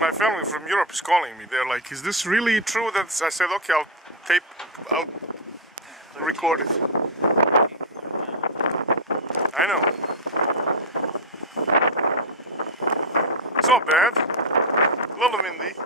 My family from Europe is calling me. They're like, "Is this really true?" That's I said, "Okay, I'll record it." I know. It's not bad. A little windy.